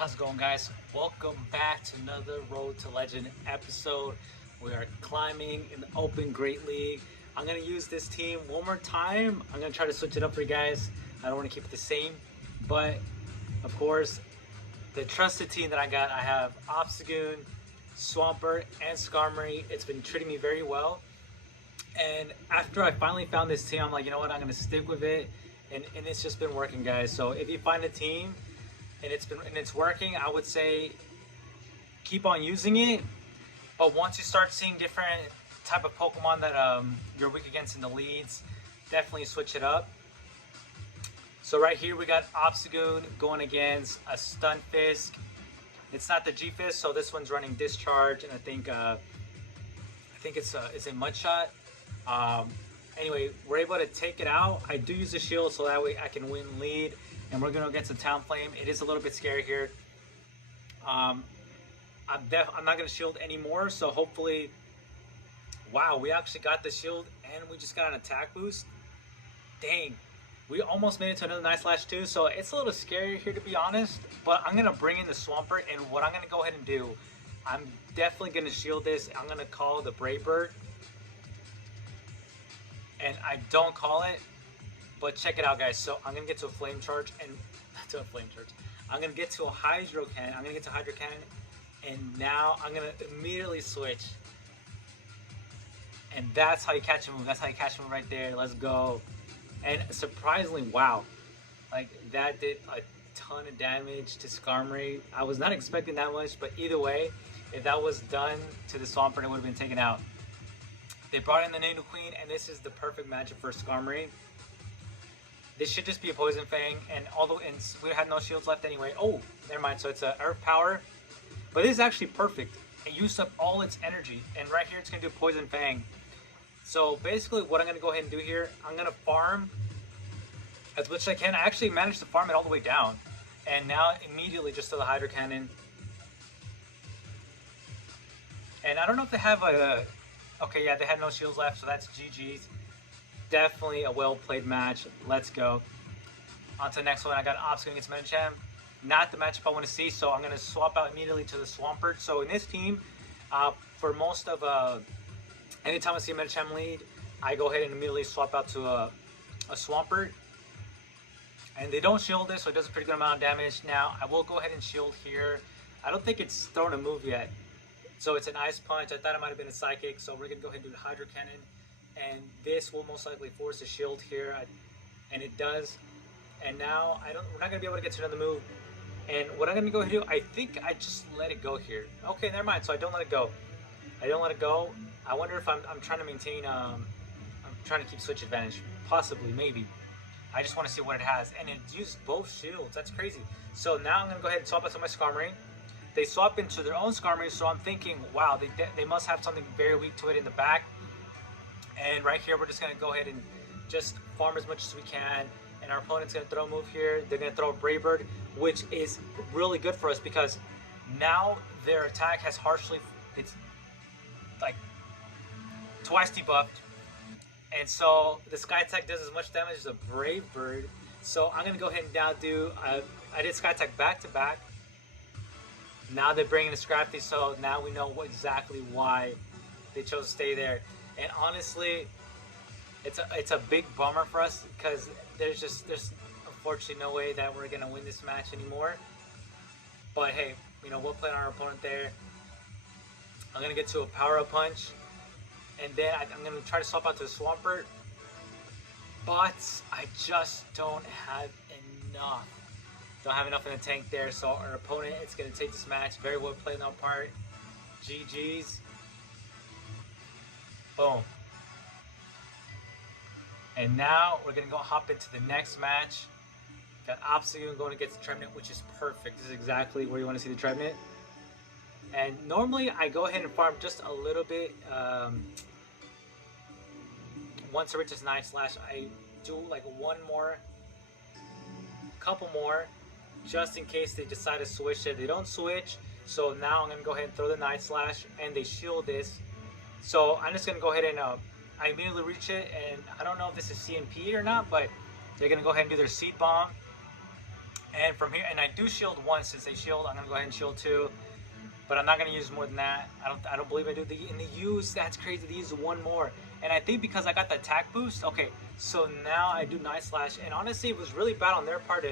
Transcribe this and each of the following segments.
How's it going, guys? Welcome back to another Road to Legend episode. We are climbing in the Open Great League. I'm going to use this team one more time. I'm going to try to switch it up for you guys. I don't want to keep it the same. But, of course, the trusted team that I have Obstagoon, Swampert, and Skarmory. It's been treating me very well. And after I finally found this team, I'm like, you know what? I'm going to stick with it. And it's just been working, guys. So if you find a team and it's working, I would say keep on using it. But once you start seeing different type of Pokemon that you're weak against in the leads, definitely switch it up. So right here we got Obstagoon going against a Stunfisk. It's not the G-Fisk, so this one's running Discharge, and I think it's a Mudshot. Anyway, we're able to take it out. I do use a shield so that way I can win lead. And we're going to go against a Talonflame. It is a little bit scary here. I'm not going to shield anymore. So hopefully, wow, we actually got the shield and we just got an attack boost. Dang, we almost made it to another Night Slash too. So it's a little scary here, to be honest. But I'm going to bring in the Swampert, and what I'm going to go ahead and do, I'm definitely going to shield this. I'm going to call the Brave Bird. And I don't call it. But check it out, guys. So I'm gonna get to a flame charge and to a flame charge. I'm gonna get to a hydro cannon. I'm gonna get to hydro cannon, and now I'm gonna immediately switch. And that's how you catch him. That's how you catch him right there. Let's go. And surprisingly, wow, like that did a ton of damage to Skarmory. I was not expecting that much, but either way, if that was done to the Swampert, it would have been taken out. They brought in the Nidoqueen, and this is the perfect matchup for Skarmory. This should just be a Poison Fang, and we had no shields left anyway. Oh, never mind. So it's a Earth Power, but this is actually perfect. It used up all its energy, and right here it's gonna do Poison Fang. So basically, what I'm gonna go ahead and do here, I'm gonna farm as much as I can. I actually managed to farm it all the way down, and now immediately just to the Hydro Cannon. And I don't know if they have a. Okay, yeah, they had no shields left, so that's GG's. Definitely a well-played match. Let's go. On to the next one. I got Obstagoon against Medicham. Not the matchup I want to see, so I'm going to swap out immediately to the Swampert. So in this team, for most of... anytime I see a Medicham lead, I go ahead and immediately swap out to a Swampert. And they don't shield this, so it does a pretty good amount of damage. Now, I will go ahead and shield here. I don't think it's thrown a move yet. So it's an Ice Punch. I thought it might have been a Psychic, so we're going to go ahead and do the Hydro Cannon. And this will most likely force a shield here, and it does. And now we're not gonna be able to get to another move. And what I'm gonna go ahead and do, I think I just let it go here. Okay, never mind. So I don't let it go. I don't let it go. I wonder if I'm trying to maintain. I'm trying to keep switch advantage, possibly, maybe. I just want to see what it has, and it used both shields. That's crazy. So now I'm gonna go ahead and swap out to my Skarmory. They swap into their own Skarmory, so I'm thinking, wow, they must have something very weak to it in the back. And right here, we're just going to go ahead and just farm as much as we can. And our opponent's going to throw a move here. They're going to throw a Brave Bird, which is really good for us because now their attack has it's like twice debuffed. And so the Sky Attack does as much damage as a Brave Bird. So I'm going to go ahead and now do, I did Sky Attack back to back. Now they're bringing the Scrafty, so now we know exactly why they chose to stay there. And honestly, it's a big bummer for us because there's unfortunately no way that we're gonna win this match anymore. But hey, we'll play on our opponent there. I'm gonna get to a Power Up Punch, and then I'm gonna try to swap out to the Swampert. But I just don't have enough. Don't have enough in the tank there. So our opponent is gonna take this match. Very well played on our part. GG's. Boom. And now we're going to go hop into the next match. Got Obstagoon going against the Trevenant, which is perfect. This is exactly where you want to see the Trevenant. And normally I go ahead and farm just a little bit. Once I reach this Night Slash, I do like couple more, just in case they decide to switch it. They don't switch. So now I'm going to go ahead and throw the Night Slash, and they shield this. So I'm just going to go ahead and I immediately reach it, and I don't know if this is CMP or not, but they're going to go ahead and do their Seed Bomb. And from here, and I do shield once. Since they shield, I'm gonna go ahead and shield two. But I'm not gonna use more than that. I don't believe I do. In the use, that's crazy. They use one more. And I think because I got the attack boost, okay, so now I do Night Slash. And honestly, it was really bad on their part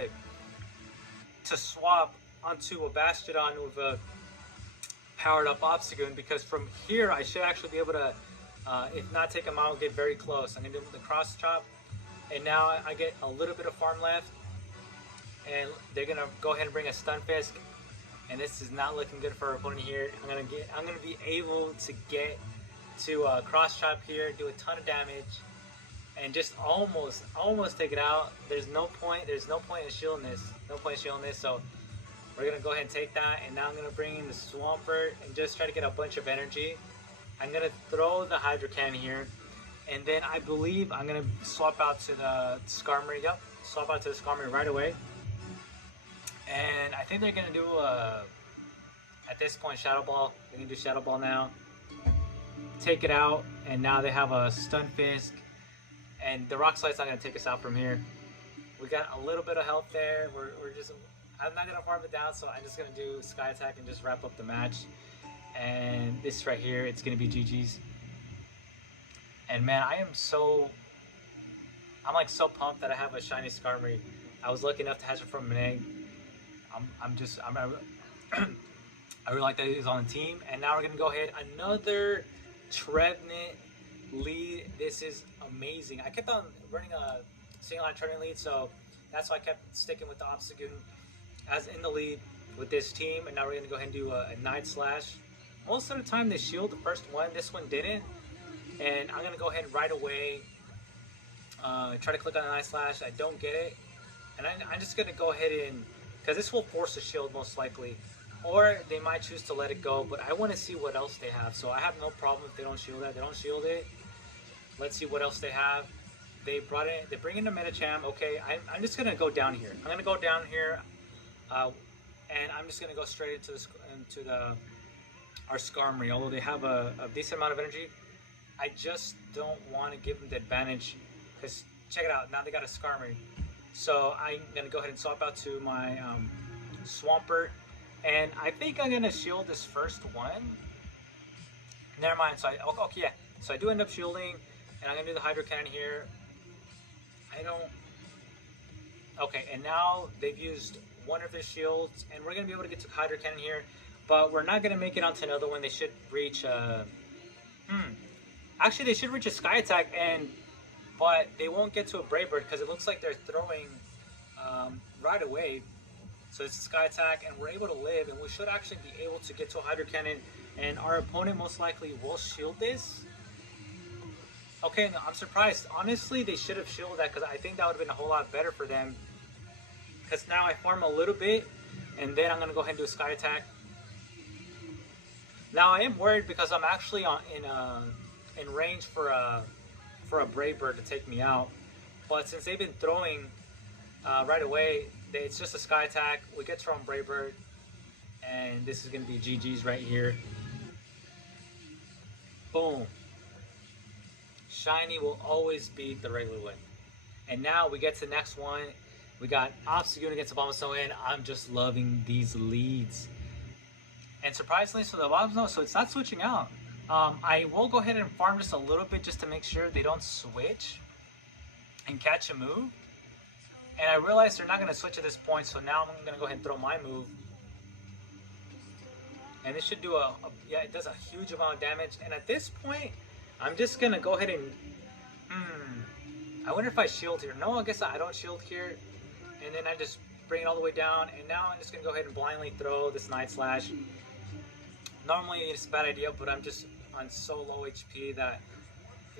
to swap onto a Bastiodon with a powered up Obstagoon, because from here I should actually be able to, if not take him out, get very close. I'm gonna do the cross chop, and now I get a little bit of farm left, and they're gonna go ahead and bring a Stunfisk, and this is not looking good for our opponent here. I'm gonna be able to get to cross chop here, do a ton of damage, and just almost take it out. There's no point in shielding this. So we're gonna go ahead and take that, and now I'm gonna bring in the Swampert and just try to get a bunch of energy. I'm gonna throw the Hydro Cannon here, and then I believe I'm gonna swap out to the Skarmory. Yep, swap out to the Skarmory right away. And I think they're gonna do at this point Shadow Ball. They're gonna do Shadow Ball now. Take it out, and now they have a Stunfisk, and the Rock Slide's not gonna take us out from here. We got a little bit of health there. I'm not gonna farm it down, so I'm just gonna do Sky Attack and just wrap up the match. And this right here, it's gonna be GG's. And man, I'm like so pumped that I have a shiny Skarmory. I was lucky enough to hatch it from an egg. I really like that he's on the team. And now we're gonna go ahead, another Trevenant lead. This is amazing. I kept on running a single line Trevenant lead, so that's why I kept sticking with the Obstagoon as in the lead with this team. And now we're gonna go ahead and do a Night Slash. Most of the time they shield the first one. This one didn't, and I'm gonna go ahead and right away try to click on the Night Slash. I don't get it, and I'm just gonna go ahead and, because this will force a shield most likely, or they might choose to let it go, but I want to see what else they have. So I have no problem if they don't shield that. They don't shield it. Let's see what else they have. They bring in a Medicham. Okay, I'm just gonna go down here. I'm gonna go down here, and I'm just gonna go straight into our Skarmory. Although they have a decent amount of energy, I just don't want to give them the advantage, because check it out. Now they got a Skarmory, so I'm gonna go ahead and swap out to my Swampert, and I think I'm gonna shield this first one. Never mind. So okay, yeah. So I do end up shielding, and I'm gonna do the Hydro Cannon here. Okay, and now they've used one of their shields, and we're gonna be able to get to Hydro Cannon here, but we're not gonna make it onto another one. They should reach actually they should reach a Sky Attack, but they won't get to a Brave Bird because it looks like they're throwing right away. So it's a Sky Attack, and we're able to live, and we should actually be able to get to a Hydro Cannon, and our opponent most likely will shield this. Okay, no, I'm surprised. Honestly, they should have shielded that, because I think that would have been a whole lot better for them. Because now I farm a little bit, and then I'm going to go ahead and do a Sky Attack. Now I am worried because I'm actually in range for a Brave Bird to take me out. But since they've been throwing right away, it's just a Sky Attack. We get to our own Brave Bird, and this is going to be GG's right here. Boom. Shiny will always beat the regular one. And now we get to the next one. We got Obstagoon against Abomasnow, and I'm just loving these leads. And surprisingly, so the Abomasnow, so it's not switching out. I will go ahead and farm just a little bit just to make sure they don't switch and catch a move. And I realize they're not going to switch at this point, so now I'm going to go ahead and throw my move. And this should do yeah, it does a huge amount of damage. And at this point, I'm just going to go ahead and, I wonder if I shield here. No, I guess I don't shield here. And then I just bring it all the way down. And now I'm just going to go ahead and blindly throw this Night Slash. Normally it's a bad idea, but I'm just on so low HP that,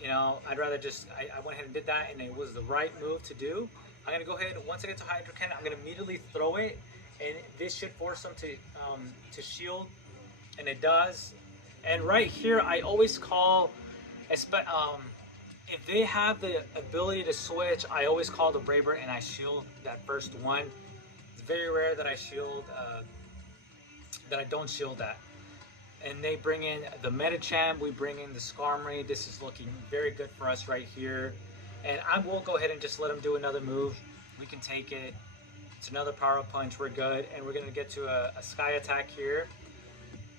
you know, I'd rather just, I went ahead and did that, and it was the right move to do. I'm going to go ahead, once I get to Hydro Cannon, I'm going to immediately throw it, and this should force them to shield, and it does. And right here, I always call, if they have the ability to switch, I always call the Brave Bird and I shield that first one. It's very rare that I shield, that I don't shield that. And they bring in the Medicham, we bring in the Skarmory. This is looking very good for us right here. And I will go ahead and just let them do another move. We can take it. It's another power punch. We're good, and we're gonna get to a sky attack here.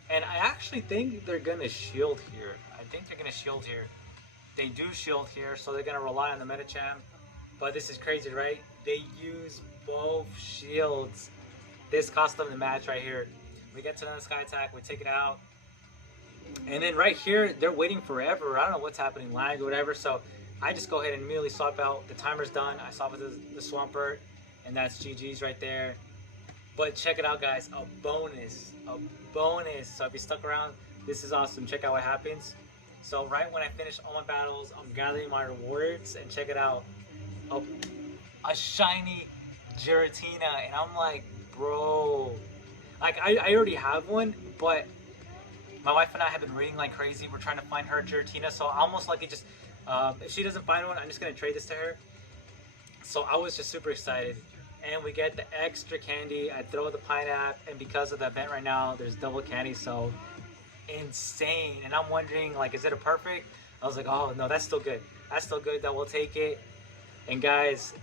And I actually think they're gonna shield here. I think they're gonna shield here. They do shield here, so they're gonna rely on the Medicham. But this is crazy, right? They use both shields. This cost them the match right here. We get to another sky attack, we take it out. And then right here, they're waiting forever. I don't know what's happening, lag or whatever. So I just go ahead and immediately swap out. The timer's done. I swap out the Swampert, and that's GG's right there. But check it out, guys. A bonus. A bonus. So if you stuck around, this is awesome. Check out what happens. So right when I finish all my battles, I'm gathering my rewards. And check it out. A shiny Giratina. And I'm like, bro. Like, I already have one, but my wife and I have been reading like crazy. We're trying to find her Giratina, so I almost like it just, if she doesn't find one, I'm just going to trade this to her. So I was just super excited. And we get the extra candy. I throw the pineapple, and because of the event right now, there's double candy, so insane. And I'm wondering, like, is it a perfect? I was like, oh, no, that's still good. That's still good. That we'll take it. And guys,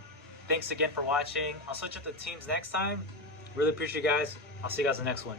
thanks again for watching. I'll switch up the teams next time. Really appreciate you guys. I'll see you guys in the next one.